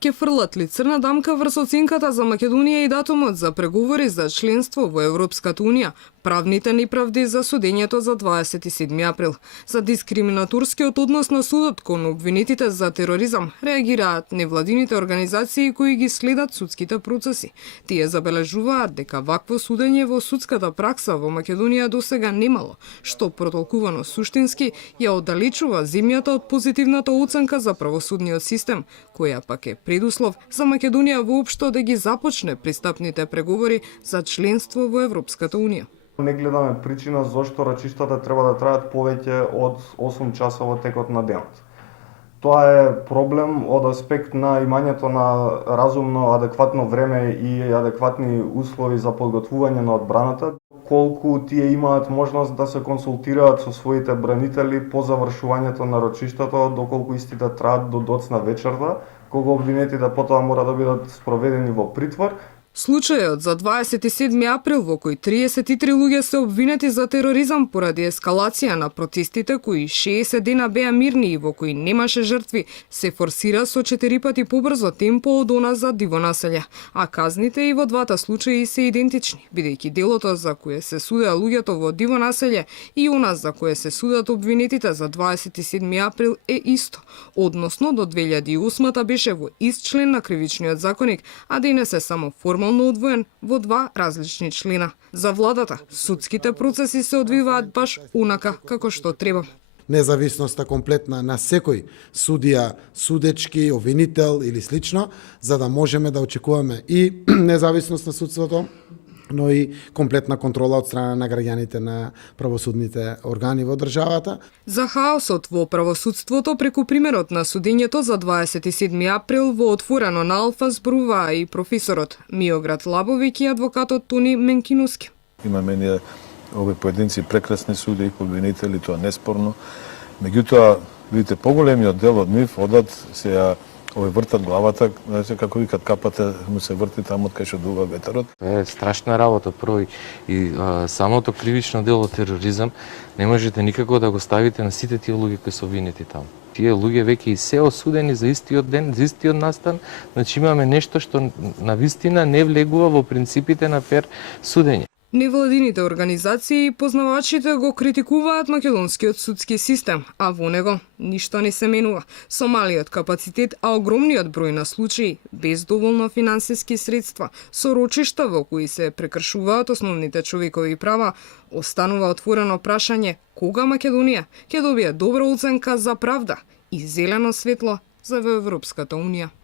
Ке фрлат ли црна дамка врз оценката за Македонија и датумот за преговори за членство во Европската Унија, правните неправди за судењето за 27 април. За дискриминаторскиот однос на судот кон обвинетите за тероризам реагираат невладините организации кои ги следат судските процеси. Тие забележуваат дека вакво судење во судската пракса во Македонија досега немало, што протолкувано суштински ја оддалечува земјата од позитивната оценка за правосудниот систем, која пак е предуслов за Македонија воопшто да ги започне пристапните преговори за членство во Европската Унија. Не гледаме причина зошто рачиштата треба да траат повеќе од 8 часа во текот на денот. Тоа е проблем од аспект на имањето на разумно, адекватно време и адекватни услови за подготвување на одбраната, колку тие имаат можност да се консултираат со своите бранители по завршувањето на рочиштата, доколку истите траат до доцна вечерта, кога обвинетите потоа мора да бидат спроведени во притвор. Случајот за 27 април во кој 33 луѓе се обвинети за тероризам поради ескалација на протестите кои 60 дена беа мирни и во кои немаше жртви, се форсира со 4 пати побрзо темпо од она за диво населје, а казните и во двата случаи се идентични, бидејќи делото за кое се судеа луѓето во диво населје и она за кое се судат обвинетите за 27 април е исто, односно до 2008 беше во ист член на кривичниот законник, а денес е само формално одвоен во два различни члена. За владата, судските процеси се одвиваат баш унака како што треба. Независноста комплетна на секој судија, судечки, обвинител или слично, за да можеме да очекуваме и независност на судството, но и комплетна контрола од страна на граѓаните на правосудните органи во државата. За хаосот во правосудството преку примерот на судењето за 27 април во отворено на Алфа зборуваа и професорот Миоград Лабовиќ и адвокатот Тони Менкинуски. Имаме ние овие поединци прекрасни суди и обвинители, тоа неспорно. Меѓутоа, видите, поголемиот дел од нив одат се овој вртат главата, знаете, како викат капата му се врти таму од кај што дува ветерот. Е страшна работа, прво и самото кривично дело тероризам не можете никако да го ставите на сите тие луѓе кои се обвинети таму. Тие луѓе веќе и се осудени за истиот ден, за истиот настан, значи имаме нешто што на вистина не влегува во принципите на фер судење. Невладините организации и познавачите го критикуваат македонскиот судски систем, а во него ништо не се менува. Со малиот капацитет, а огромниот број на случаи, без доволно финансиски средства, со рочишта во кои се прекршуваат основните човекови права, останува отворено прашање кога Македонија ќе добие добра оценка за правда и зелено светло за Европската Унија.